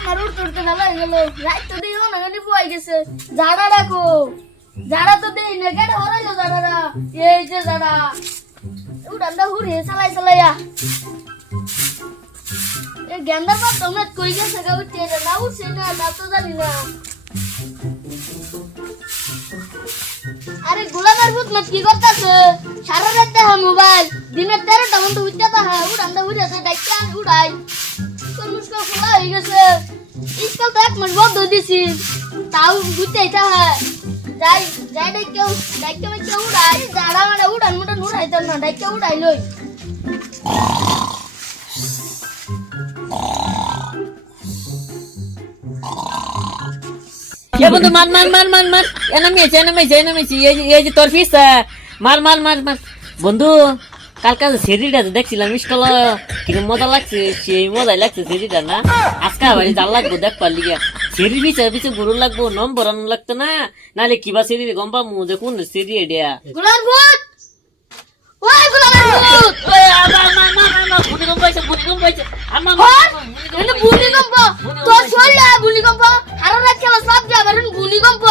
আমার উঠতে উঠতে ভালো হয়ে গেল। রাত তো দিই অনেক বই গেছে। জাড়া রাখো, জাড়া তো দেই না, কেটে হরাইলো জাড়ারা। এই যে জাড়া উড়ানটা ঘুরে চালাই চালাইয়া এই গেন্দার পর তোমরা কই গেছে গা উঠতে না উঠছে না তা তো জানি না। আরে গোলামের ভূত মত কি করতেছে? সারা রাত দেখা মোবাইল, দিনের 13টা বন্ধ উঠতে দেখা উড়ানটা উড়ে আছে ডাইকা উড়াই। তোর মুশকিল খোলা হয়ে গেছে। স্কুল তো 1 মাস বন্ধ দিছি, তাও উঠতে থাকে। যাই যাই ডাইকা ডাইকা উড়াই, যারা মানে উড়ান মোটা উড়াইতো না, ডাইকা উড়াই লই। এ বন্ধু মার মার মার মার মার এনামি এই যে তোর পিস মার মার মার মার বন্ধু। কালকে সেরিটা দেখছিলাম স্কুল কিরম মজা লাগছে, সেই মজাই লাগছে সেরিটা না। আজকে বাড়ি জাল লাগবো দেখ পারলি গিয়া সেরি পিছে পিছে ঘুরুন লাগবো, নম্বর আনো লাগতো না, নাহলে কিবা সেরি গম পাবো যে কোন সেরি এডিয়া। গোলামের ভূত, ওই গোলামের ভূত, ভূমিকম্প হয়েছে আমার এটা ভূমিকম্প। তোর শরীরে ভূমিকম্প, সারা রাত খেলা সব যাবে ভূমিকম্প।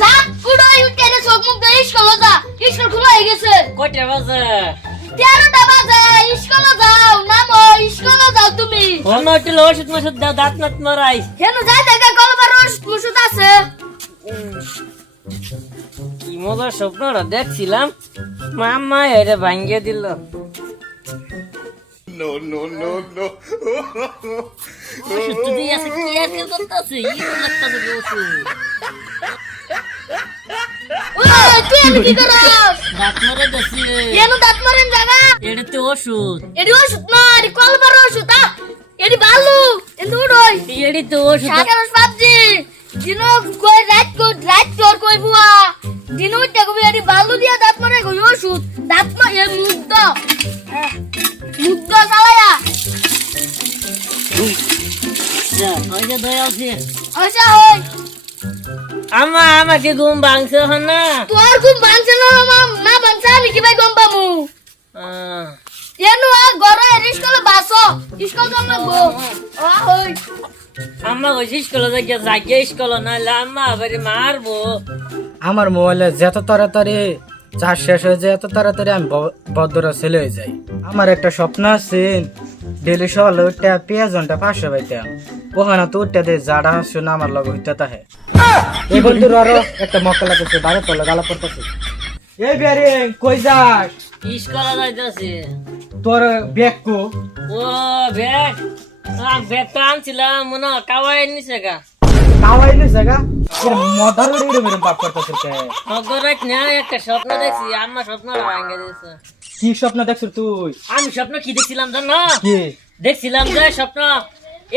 যা উড়াই উঠতে রে, চোখ মুখ দিয়ে স্কুলে যা, স্কুল খোলা হয়ে গেছে। কয়টা বাজে? 13টা বাজে, স্কুলে যাও, নামো স্কুলে যাও তুমি। অন্য একটু ওষুধ মশুদ দাও, দাঁত নাত মারাই। কেন যাই দেখা কলবার ওষুধ আছে। কি মজার স্বপ্নটা দেখছিলাম, মাম্মা এটা ভাঙ্গিয়ে দিল। ওষুধ তো দিয়ে আছে, কি আর করতেছে, ইয়ে লাগতেছে যে ওষুধ। ওই তুই এনে কি করস? দাঁত মারা যাচ্ছে, কেন দাঁত মারেন জায়গা? এটা তো ওষুধ, এডি ওষুধ না, এডি কলবার ওষুধ। এডি বালু এন্ড উড়ই এটি তো ওষুধ। সাগর সবজি দিন কই রাত তোর কই বুয়া দিন উঠতে কবি এডি বালু দিয়া দাঁত মারে কই ওষুধ। দাঁত মা এ মুদ্দ চালায়া ওই যে দয়া আছে। আচ্ছা হই আমাকে ঘুম ভাঙছে না। তোর ঘুম ভাঙছে না না ভাঙছে, আমি কি ভাই গম পামু? এনু গরে স্কুলে বাসো, স্কুল কাম লাগবো। হই আম্মা কইছি স্কুলে যাই স্কুল নাহলে আম্মা আবার মারবো। আমার মোবাইলে যত তাড়াতাড়ি চার্জ শেষ হয়ে যায়, এত তাড়াতাড়ি আমি বদরা ছেলে হয়ে যাই। আমার একটা স্বপ্ন আছে, ডেলি সকালে উঠতে পেঁয়াজ ঘন্টা 500 পাইতাম। ওখানে তো উঠতে দে যারা আসছে না আমার লগ হইতে তাহে। এই বন্ধুর আরো একটা মক্কা লাগছে, বাইরে তোলা গালা পড়তেছে। এই বেরে কই যাস? স্কুলে যাইতেছি। তোর ব্যাগ কো? ও ব্যাগ, ব্যাগটা আনছিলাম মনে হয় কাওয়াই নিছে গা। কাওয়াই নি জায়গা মদার উড়ে মেরে বাপ করতেছে কে? অগরাত না একটা স্বপ্ন দেখছি, আম্মা স্বপ্নটা ভাঙে দিয়েছে। কি স্বপ্ন দেখছিস তুই? আমি স্বপ্ন কি দেখছিলাম জানো? কি দেখছিলাম যে স্বপ্ন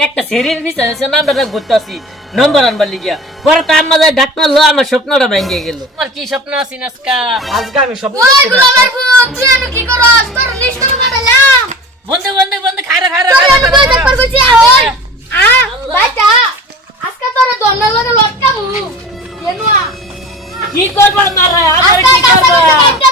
একটা শরীর বিচারছে নামটা ঘুরতেছি নম্বর আনবার লিগিয়া, পরে তো আম্মা যায় ডাক মারলো, আমার স্বপ্নটা ভেঙে গেল। তোমার কি স্বপ্ন আছে আজকা? আজকে আমি স্বপ্ন ওই দেখছি না। গোলামের ভূত, তুই এনু কি করস? তোর লিস্টে মারালাম। বন্ধু খারা তোর এনু কই দেখবার কইছি হই। বাচ্চা আজকে তোরে দন্ডার লাগে লটকামু। এনু কি করবা মারা, আমার আজকে কি করবা? কাছে